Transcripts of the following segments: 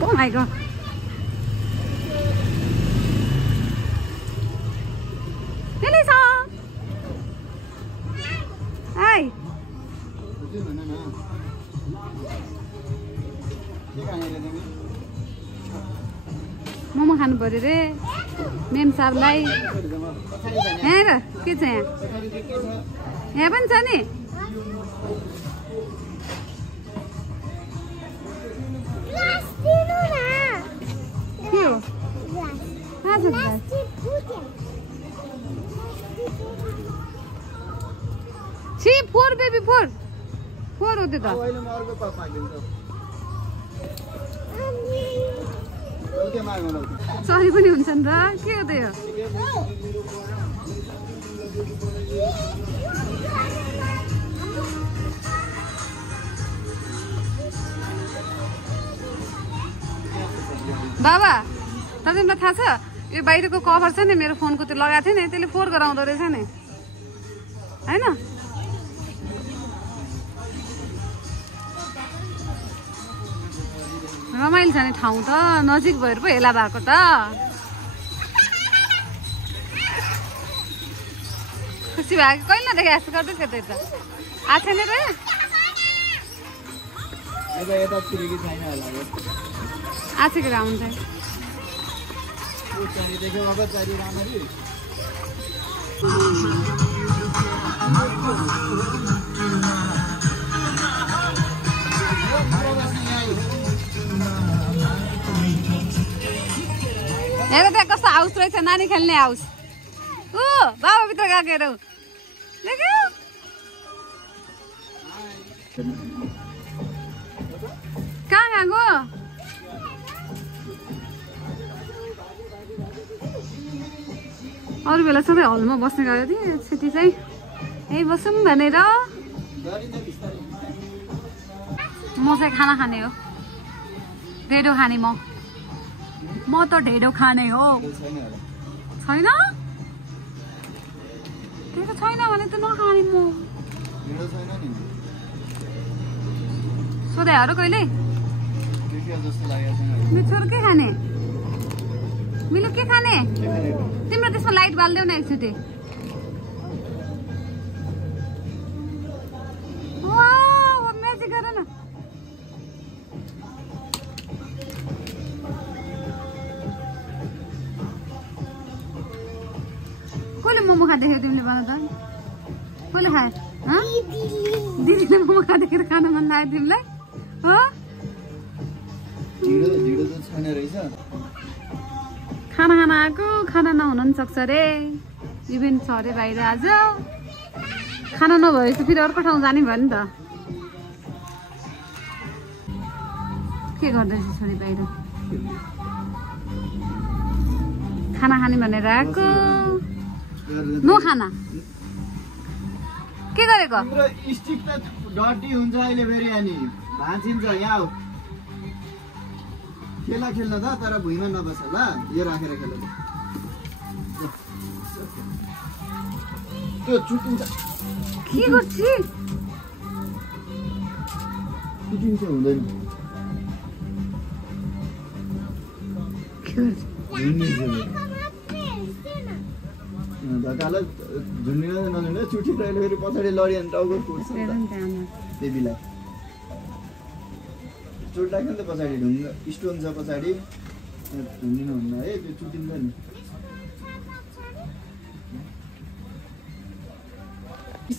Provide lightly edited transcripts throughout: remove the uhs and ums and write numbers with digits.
Oh my god. Melissa. Hi. Momo खानु पर्यो रे मेम साहबलाई यहाँ र के छ यहाँ पनि छ नि के हो कहाँ छ छि फोर बेबी फोर फोर हो त्यो त सरी पनि हुन्छ नि त के हो त्यो बाबा तपाईँलाई थाहा छ यो बाहिरको कभर छ नि मेरो फोनको त्यो लगाएको थियो नि त्यसले फोहोर गराउँदो रहेछ नि हैन रमाइलो छ नि ठाउँ त नजिक भएर पो हेला भएको त खुसी भएको कहिले नदेखे जस्तो गर्दैछ त्यही त आएको छैन र आछेको राउन्ड चाहिँ हेर त्यहाँ कस्तो हाउस रहेछ नानी खेल्ने हाउस ऊ बाबा भित्र गएको हेरौ देख्यौ कहाँ गएको अरू बेला सबै हलमा बस्ने गएको थिएँ छुट्टी चाहिँ यही बसौँ भनेर म चाहिँ खाना खाने हो ढेँडो खाने म त ढेँडो खाने हो छैन ढेँडो छैन भने त नखाने म सोधाहरू कहिले मेरो छोरो के खाने मिलो के खाने तिम्रो त्यसमा लाइट बाल्देऊ न एकचोटि म्याजिक गर न कसले मोमो खाँदाखेरि तिमीले भन त कसले खायो दिदीले मोमो खाँदाखेरि खान मन लाग्यो तिमीलाई हो खाना खाना आएको खाना नहुन पनि सक्छ अरे इभेन्ट छ अरे बाहिर आज खाना नभएपछि फेरि अर्को ठाउँ जाने भयो नि त के गर्दैछ छोरी बाहिर खाना खाने भनेर आएको नो खाना के गरेको स्टिक त डटी हुन्छ अहिले फेरि अनि भाँचिन्छ यहाँ खेला खेल्न त तर भुइँमा नबस ल यो राखेर खेल त्यो चुटिन्छ के गर्छि चुटिन्छ हुँदैन धकाल झुन्डिन नझुन्ड चुटिरहेको फेरि पछाडि लड्यो भने टाउको फुट्छ बेबीलाई चोट लाग्यो नि त पछाडि ढुङ्ग स्टोन छ पछाडि ढुङ्गिनु हुन्न है त्यो चुटिन्छ नि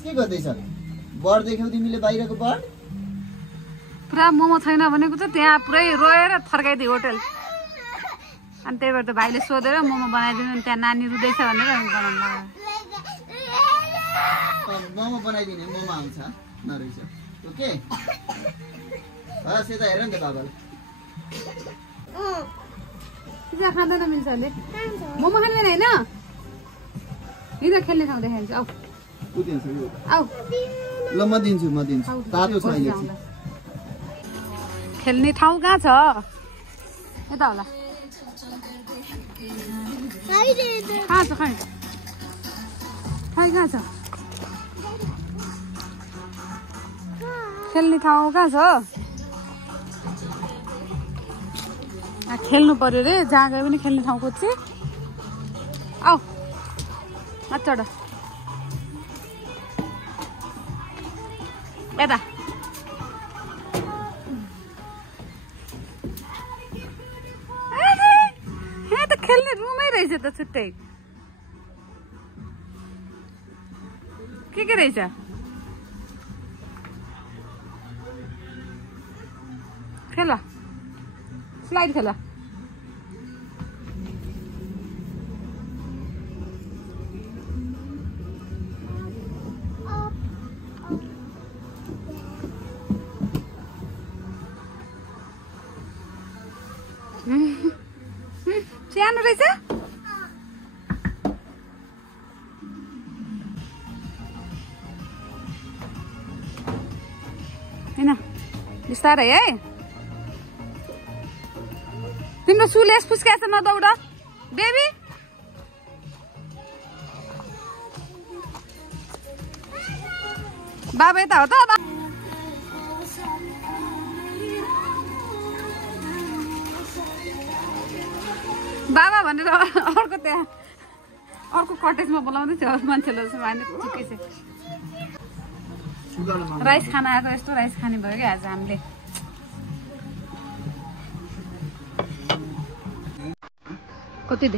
के गर्दैछ बर्ड देख्यौ तिमीले बाहिरको बर्ड पुरा मोमो छैन भनेको त त्यहाँ पुरै रोएर फर्काइदियो होटल अनि त्यही भएर त भाइले सोधेर मोमो बनाइदिनु त्यहाँ नानी रुँदैछ भनेर बनाउनु मोमो बनाइदिने मोमो आउँछ नरहेछ ओके हस् यता हेर नि त बाबाले पिज्जा खाँदैन मिल्छ अरे मोमो खाँदैन होइन हिँड खेल्ने ठाउँ देखाइदिन्छु आऊ आऊ ल म दिन्छु तातो छ अहिले खेल्ने ठाउँ कहाँ छ यता होला कहाँ छ खै कहाँ छ खेल्ने ठाउँ कहाँ छ खेल्नु पर्यो रे, जहाँ गए पनि खेल्ने ठाउँ खोज्छ। आऊ चढ यता। यहाँ त खेल्ने रुमै रहेछ त छुट्टै। के रहेछ? खेल स्लाइड खेल। सानो रहेछ। हैन बिस्तारै है। तिम्रो सुलेस फुस्क्याछ नदौड बेबी। बाबा यता हो त। बाबा भनेर अर्को त्यहाँ अर्को कटेजमा बोलाउँदै थियो मान्छेले जस्तो माने चुकै छ। राइस खाना आएको यस्तो राइस खाने भयो क्या आज हामीले। कति दिन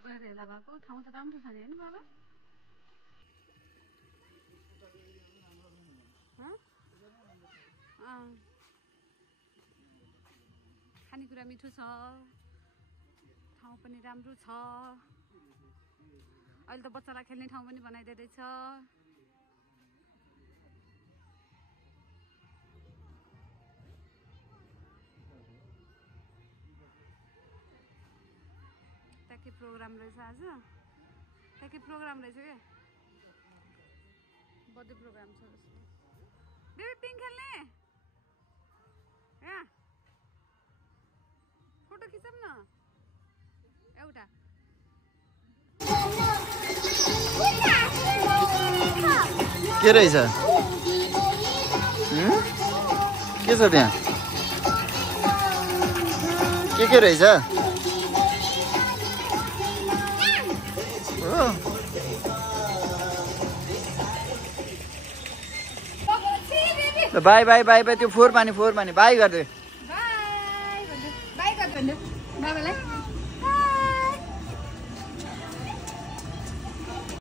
गएर हेला भएको ठाउँ त राम्रो छ नि होइन बाबा? खानेकुरा मिठो छ, ठाउँ पनि राम्रो छ। अहिले त बच्चालाई खेल्ने ठाउँ पनि बनाइदिँदैछ। के प्रोग्राम रहेछ आज? के प्रोग्राम रहेछ क्या? बर्थडे प्रोग्राम छ। बेबी पिङ खेल्ने यहाँ फोटो खिचौँ न एउटा। के रहेछ? के छ त्यहाँ? के रहेछ? By by by by. त्यो फोहोर पानी बाई गरिदियो। बाई बाई गरिदिनु बाबालाई।